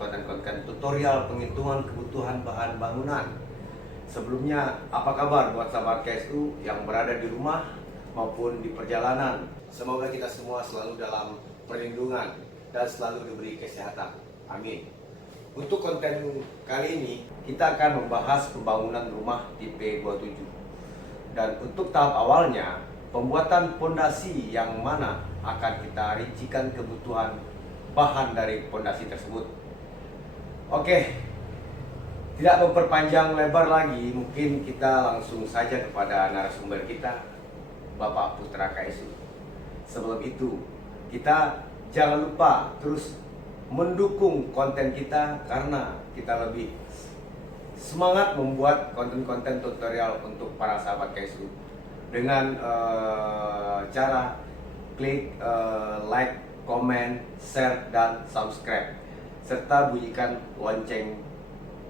konten-konten tutorial penghitungan kebutuhan bahan bangunan. Sebelumnya, apa kabar buat sahabat KSU yang berada di rumah maupun di perjalanan? Semoga kita semua selalu dalam perlindungan dan selalu diberi kesehatan. Amin. Untuk konten kali ini, kita akan membahas pembangunan rumah tipe 27. Dan untuk tahap awalnya, pembuatan pondasi yang mana akan kita rincikan kebutuhan bahan dari pondasi tersebut. Oke, tidak memperpanjang lebar lagi, mungkin kita langsung saja kepada narasumber kita, Bapak Putra KSU. Sebelum itu, kita jangan lupa terus mendukung konten kita karena kita lebih semangat membuat konten-konten tutorial untuk para sahabat KSU dengan cara klik like, komen, share, dan subscribe, serta bunyikan lonceng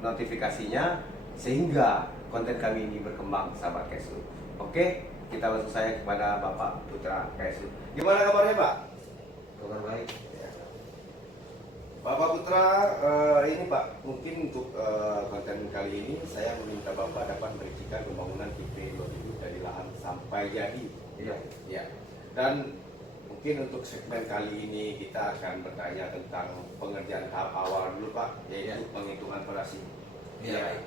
notifikasinya sehingga konten kami ini berkembang, sahabat KSU. Oke, kita langsung saja kepada Bapak Putra KSU. Gimana kabarnya, Pak? Kabar baik. Ya. Bapak Putra, ini Pak, mungkin untuk konten kali ini saya meminta Bapak dapat merincikan pembangunan tipe 27 dari lahan sampai jadi. Iya. Ya. Dan mungkin untuk segmen kali ini kita akan bertanya tentang pengerjaan tahap awal dulu Pak, yaitu penghitungan fondasi. Iya.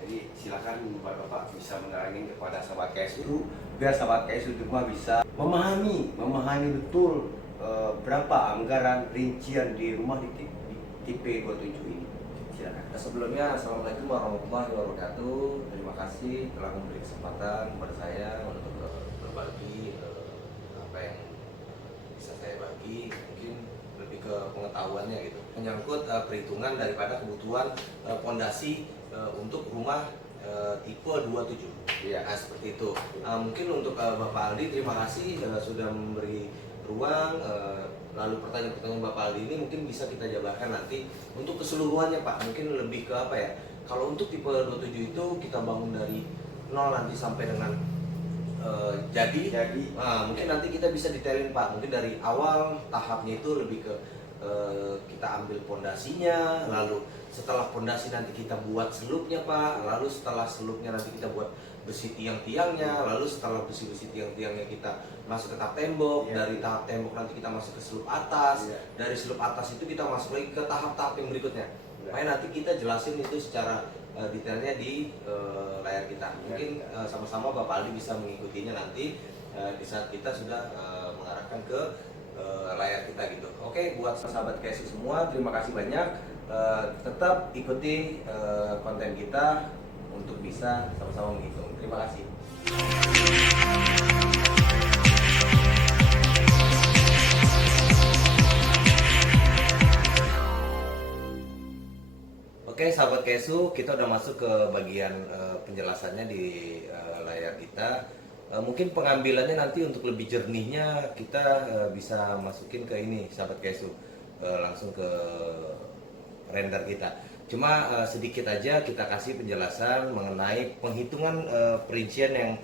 Jadi silakan Bapak bisa menerangin kepada sahabat KSU biar sahabat KSU di rumah bisa memahami betul berapa anggaran rincian di rumah di tipe 27 ini. Silakan. Sebelumnya, Assalamualaikum warahmatullahi wabarakatuh. Terima kasih telah memberi kesempatan kepada saya untuk berbagi apa yang bisa saya bagi, mungkin lebih ke pengetahuannya gitu, menyangkut perhitungan daripada kebutuhan pondasi untuk rumah tipe 27. Iya. Nah, seperti itu. Mungkin untuk Bapak Aldi, terima kasih sudah memberi ruang. Lalu pertanyaan-pertanyaan Bapak Aldi ini mungkin bisa kita jabarkan nanti untuk keseluruhannya Pak. Mungkin lebih ke apa ya, kalau untuk tipe 27 itu kita bangun dari nol nanti sampai dengan jadi. Nah, mungkin nanti kita bisa detailin Pak, mungkin dari awal tahapnya itu lebih ke kita ambil pondasinya, lalu setelah pondasi nanti kita buat selupnya Pak, lalu setelah selupnya nanti kita buat besi tiang-tiangnya, lalu setelah besi-besi tiang-tiangnya kita masuk ke tahap tembok, dari tahap tembok nanti kita masuk ke selup atas, dari selup atas itu kita masuk lagi ke tahap-tahap yang berikutnya. Makanya nanti kita jelasin itu secara detailnya di layar kita. Mungkin sama-sama Bapak Aldi bisa mengikutinya nanti di saat kita sudah mengarahkan ke layar kita gitu. Oke, buat sahabat KSU semua, terima kasih banyak. Tetap ikuti konten kita untuk bisa sama-sama menghitung. Terima kasih. Oke, sahabat KSU, kita udah masuk ke bagian penjelasannya di layar kita. Mungkin pengambilannya nanti untuk lebih jernihnya kita bisa masukin ke ini, sahabat KSU, langsung ke render kita. Cuma sedikit aja kita kasih penjelasan mengenai penghitungan perincian yang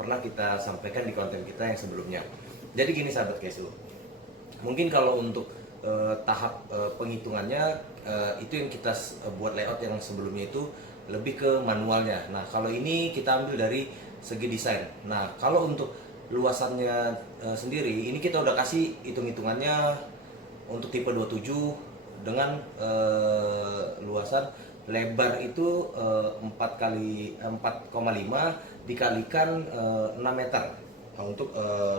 pernah kita sampaikan di konten kita yang sebelumnya. Jadi gini sahabat KSU, mungkin kalau untuk tahap penghitungannya itu yang kita buat layout yang sebelumnya itu lebih ke manualnya. Nah, kalau ini kita ambil dari segi desain. Nah, kalau untuk luasannya sendiri, ini kita udah kasih hitung-hitungannya untuk tipe 27 dengan luasan lebar itu 4,5 dikalikan 6 meter untuk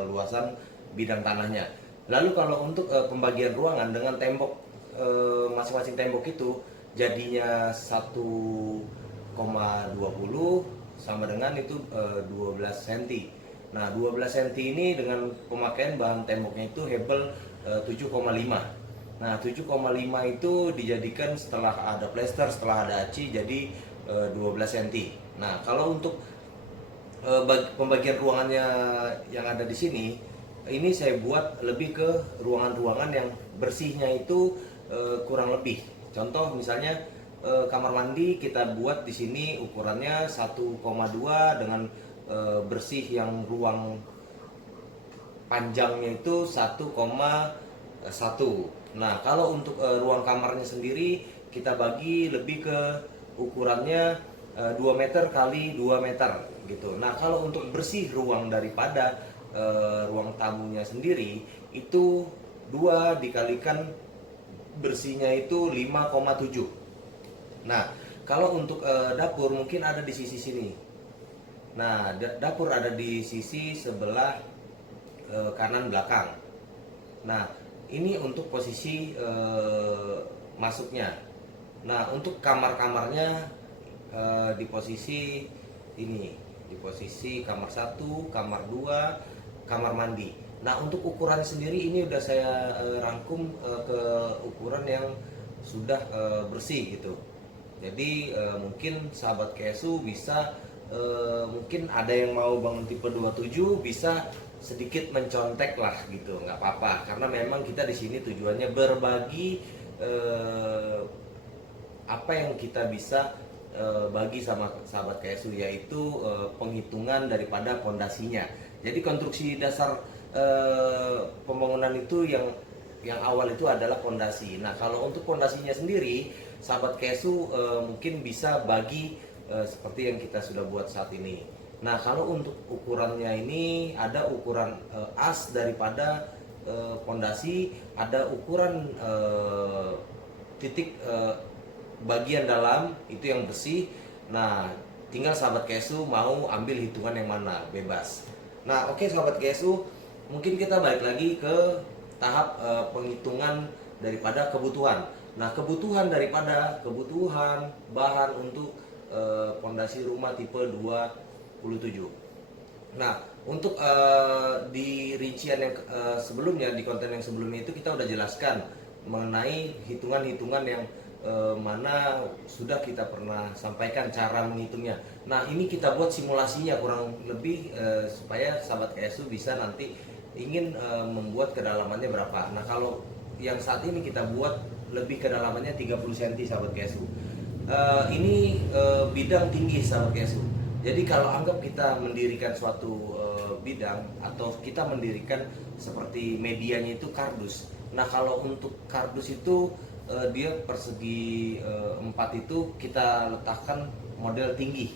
luasan bidang tanahnya. Lalu kalau untuk pembagian ruangan dengan tembok, masing-masing tembok itu jadinya 1,20 sama dengan itu 12 cm. Nah, 12 cm ini dengan pemakaian bahan temboknya itu hebel 7,5. Nah, 7,5 itu dijadikan setelah ada plester, setelah ada aci jadi 12 cm. Nah, kalau untuk pembagian ruangannya yang ada di sini, ini saya buat lebih ke ruangan-ruangan yang bersihnya itu kurang lebih. Contoh misalnya kamar mandi kita buat di sini ukurannya 1,2 dengan bersih yang ruang panjangnya itu 1,1. Nah, kalau untuk ruang kamarnya sendiri kita bagi lebih ke ukurannya 2 meter kali 2 meter gitu. Nah, kalau untuk bersih ruang daripada ruang tamunya sendiri itu 2 dikalikan bersihnya itu 5,7. Nah, kalau untuk dapur mungkin ada di sisi sini. Nah, dapur ada di sisi sebelah kanan belakang. Nah, ini untuk posisi masuknya. Nah, untuk kamar-kamarnya di posisi ini, di posisi kamar 1, kamar 2, kamar mandi. Nah, untuk ukuran sendiri ini udah saya rangkum ke ukuran yang sudah bersih gitu. Jadi mungkin sahabat KSU bisa mungkin ada yang mau bangun tipe 27 bisa sedikit mencontek lah gitu, nggak apa-apa karena memang kita di sini tujuannya berbagi apa yang kita bisa bagi sama sahabat KSU yaitu penghitungan daripada pondasinya. Jadi konstruksi dasar pembangunan itu yang awal itu adalah pondasi. Nah, kalau untuk pondasinya sendiri sahabat KSU mungkin bisa bagi seperti yang kita sudah buat saat ini. Nah, kalau untuk ukurannya ini ada ukuran as daripada pondasi, ada ukuran titik bagian dalam itu yang bersih. Nah, tinggal sahabat KSU mau ambil hitungan yang mana, bebas. Nah, oke sahabat KSU, mungkin kita balik lagi ke tahap penghitungan daripada kebutuhan. Nah, kebutuhan bahan untuk pondasi rumah tipe 27. Nah, untuk di rincian yang sebelumnya, di konten yang sebelumnya itu kita udah jelaskan mengenai hitungan-hitungan yang mana sudah kita pernah sampaikan cara menghitungnya. Nah, ini kita buat simulasinya kurang lebih supaya sahabat KSU bisa nanti ingin membuat kedalamannya berapa. Nah, kalau yang saat ini kita buat lebih kedalamannya 30 cm sahabat KSU. Ini bidang tinggi sahabat KSU. Jadi kalau anggap kita mendirikan suatu bidang atau kita mendirikan seperti medianya itu kardus. Nah, kalau untuk kardus itu dia persegi 4 itu kita letakkan model tinggi.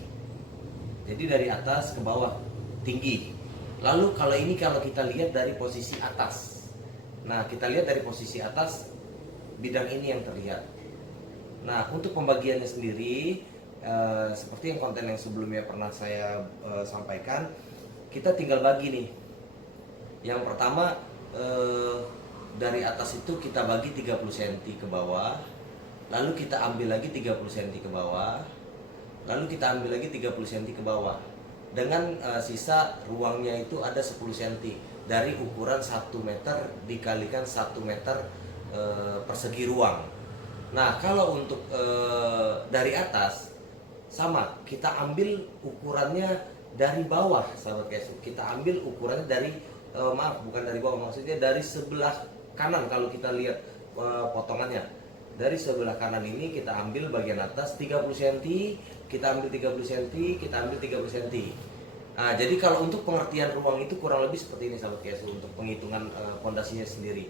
Jadi dari atas ke bawah tinggi. Lalu kalau ini kalau kita lihat dari posisi atas. Nah, kita lihat dari posisi atas bidang ini yang terlihat. Nah, untuk pembagiannya sendiri seperti yang konten yang sebelumnya pernah saya sampaikan, kita tinggal bagi nih. Yang pertama dari atas itu kita bagi 30 cm ke bawah, lalu kita ambil lagi 30 cm ke bawah, lalu kita ambil lagi 30 cm ke bawah. Dengan sisa ruangnya itu ada 10 cm dari ukuran 1 meter dikalikan 1 meter persegi ruang. Nah, kalau untuk dari atas sama, kita ambil ukurannya dari bawah sahabat KSU. Kita ambil ukurannya dari maaf, bukan dari bawah, maksudnya dari sebelah kanan. Kalau kita lihat potongannya dari sebelah kanan ini kita ambil bagian atas 30 cm, kita ambil 30 cm, kita ambil 30 cm. Nah, jadi kalau untuk pengertian ruang itu kurang lebih seperti ini sahabat KSU untuk penghitungan pondasinya sendiri.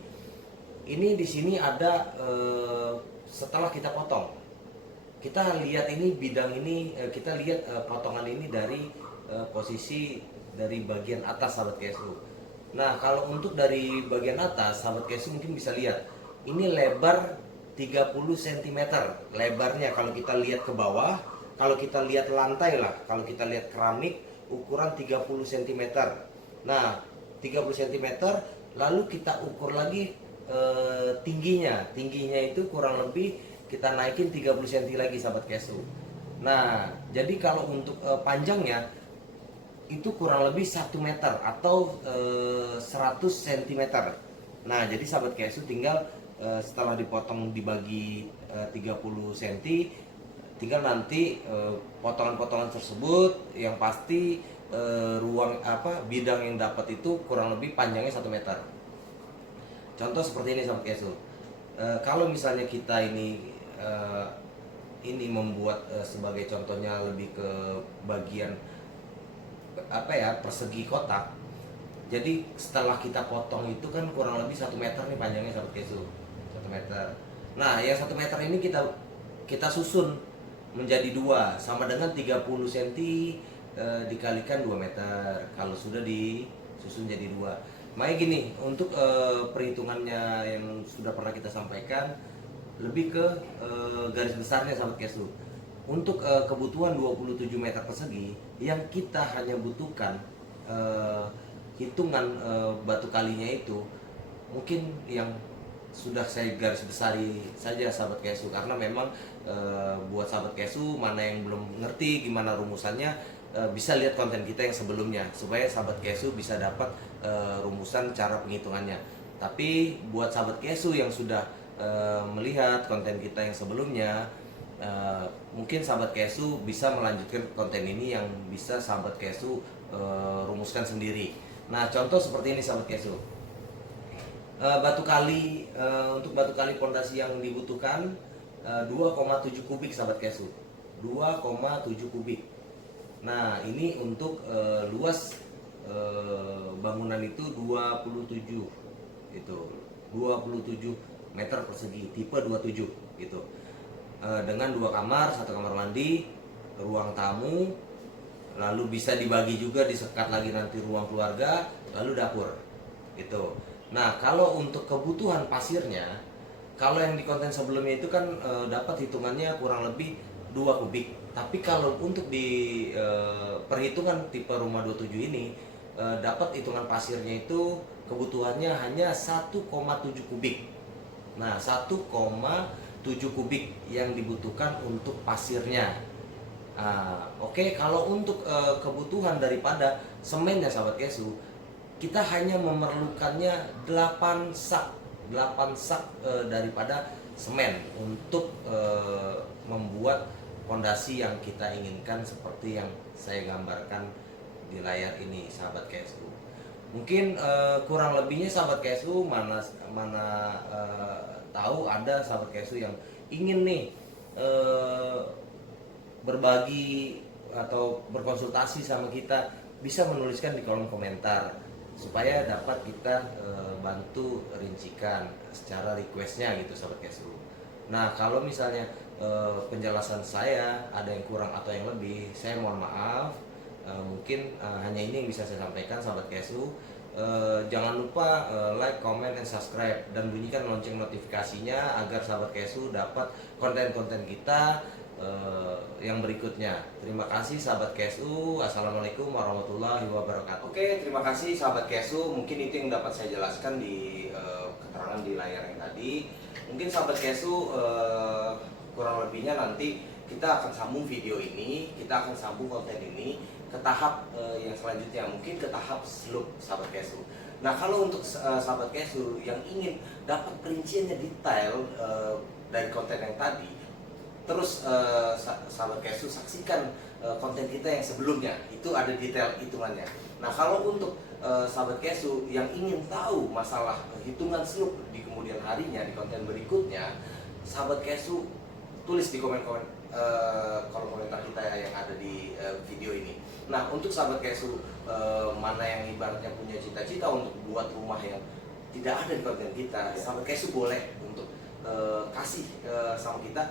Ini di sini ada setelah kita potong. Kita lihat ini bidang ini, kita lihat potongan ini dari posisi dari bagian atas sahabat KSU. Nah, kalau untuk dari bagian atas sahabat KSU mungkin bisa lihat ini lebar 30 cm lebarnya. Kalau kita lihat ke bawah, kalau kita lihat lantai lah, kalau kita lihat keramik ukuran 30 cm. Nah, 30 cm lalu kita ukur lagi tingginya itu kurang lebih kita naikin 30 cm lagi sahabat KSU. Nah, jadi kalau untuk panjangnya itu kurang lebih 1 meter atau 100 cm. Nah, jadi sahabat KSU tinggal setelah dipotong dibagi 30 cm, tinggal nanti potongan-potongan tersebut yang pasti ruang bidang yang dapat itu kurang lebih panjangnya 1 meter. Contoh seperti ini sahabat KSU. Kalau misalnya kita ini membuat sebagai contohnya lebih ke bagian persegi kotak. Jadi setelah kita potong itu kan kurang lebih 1 meter nih panjangnya sahabat KSU. 1 meter. Nah, yang 1 meter ini kita susun menjadi 2, sama dengan 30 cm dikalikan 2 meter. Kalau sudah disusun jadi 2. Makanya gini, untuk perhitungannya yang sudah pernah kita sampaikan, lebih ke garis besarnya sahabat Kesu. Untuk kebutuhan 27 meter persegi yang kita hanya butuhkan hitungan batu kalinya itu mungkin yang sudah saya garis besari saja sahabat Kesu, karena memang buat sahabat Kesu mana yang belum ngerti gimana rumusannya, bisa lihat konten kita yang sebelumnya supaya sahabat Kesu bisa dapat rumusan cara penghitungannya. Tapi buat sahabat Kesu yang sudah melihat konten kita yang sebelumnya, mungkin sahabat Kesu bisa melanjutkan konten ini yang bisa sahabat Kesu rumuskan sendiri. Nah, contoh seperti ini sahabat Kesu. Batu kali untuk batu kali pondasi yang dibutuhkan 2,7 kubik sahabat Kesu. 2,7 kubik. Nah, ini untuk luas bangunan itu 27 itu 27 meter persegi, tipe 27 gitu. Dengan 2 kamar, 1 kamar mandi, ruang tamu, lalu bisa dibagi juga, disekat lagi nanti ruang keluarga, lalu dapur gitu. Nah, kalau untuk kebutuhan pasirnya, kalau yang di konten sebelumnya itu kan dapat hitungannya kurang lebih 2 kubik. Tapi kalau untuk di perhitungan tipe rumah 27 ini, dapat hitungan pasirnya itu kebutuhannya hanya 1,7 kubik. Nah, 1,7 kubik yang dibutuhkan untuk pasirnya. Oke, kalau untuk kebutuhan daripada semennya sahabat Kesu, kita hanya memerlukannya 8 sak daripada semen untuk membuat pondasi yang kita inginkan seperti yang saya gambarkan di layar ini sahabat Kesu. Mungkin kurang lebihnya sahabat Kesu mana tahu ada sahabat Kesu yang ingin nih berbagi atau berkonsultasi sama kita, bisa menuliskan di kolom komentar supaya dapat kita bantu rincikan secara requestnya gitu sahabat Kesu. Nah, kalau misalnya penjelasan saya ada yang kurang atau yang lebih, saya mohon maaf. Mungkin hanya ini yang bisa saya sampaikan sahabat Kesu. Jangan lupa like, comment, dan subscribe, dan bunyikan lonceng notifikasinya agar sahabat Kesu dapat konten-konten kita yang berikutnya. Terima kasih sahabat Kesu. Assalamualaikum warahmatullahi wabarakatuh. Oke, terima kasih sahabat Kesu. Mungkin itu yang dapat saya jelaskan di keterangan di layar yang tadi. Mungkin sahabat Kesu kurang lebihnya nanti kita akan sambung video ini, kita akan sambung konten ini ke tahap yang selanjutnya, mungkin ke tahap slope sahabat Kesu. Nah, kalau untuk sahabat Kesu yang ingin dapat perinciannya detail dari konten yang tadi, terus sahabat Kesu saksikan konten kita yang sebelumnya, itu ada detail hitungannya. Nah, kalau untuk sahabat Kesu yang ingin tahu masalah hitungan slope di kemudian harinya di konten berikutnya, sahabat Kesu tulis di kolom komentar kita yang ada di video ini. Nah, untuk sahabat Kesu mana yang ibaratnya punya cita-cita untuk buat rumah yang tidak ada di konten kita, sahabat Kesu boleh untuk kasih sama kita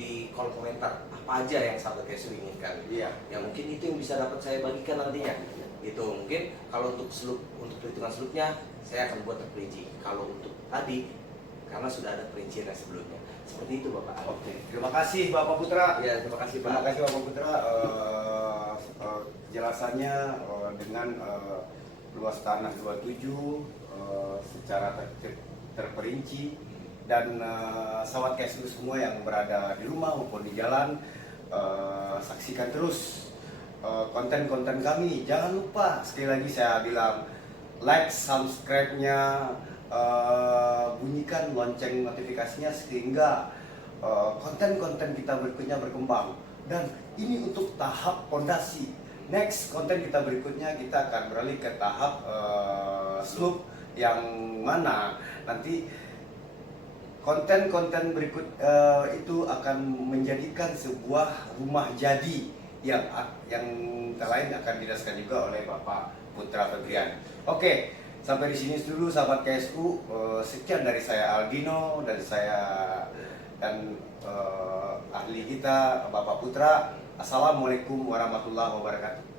di kolom komentar apa aja yang sahabat Kesu inginkan. Iya. Ya, mungkin itu yang bisa dapat saya bagikan nantinya. Gitu. Mungkin kalau untuk perhitungan slope-nya saya akan buat terperinci. Kalau untuk tadi, karena sudah ada perincian yang sebelumnya. Seperti itu Bapak. Oke. Terima kasih Bapak Putra. Ya, terima kasih Pak. Terima kasih Bapak Putra. Jelasannya dengan luas tanah 27 secara terperinci, dan sahabat Kesu semua yang berada di rumah maupun di jalan, saksikan terus konten-konten kami. Jangan lupa, sekali lagi saya bilang, like, subscribe-nya, bunyikan lonceng notifikasinya sehingga konten-konten kita berikutnya berkembang. Dan ini untuk tahap pondasi. Next konten kita berikutnya kita akan beralih ke tahap slope, yang mana nanti konten-konten berikut itu akan menjadikan sebuah rumah jadi yang lain akan dijelaskan juga oleh Bapak Putra Febrian. Oke, Sampai di sini dulu sahabat KSU. Sekian dari saya Aldino dan ahli kita Bapak Putra. Assalamualaikum warahmatullahi wabarakatuh.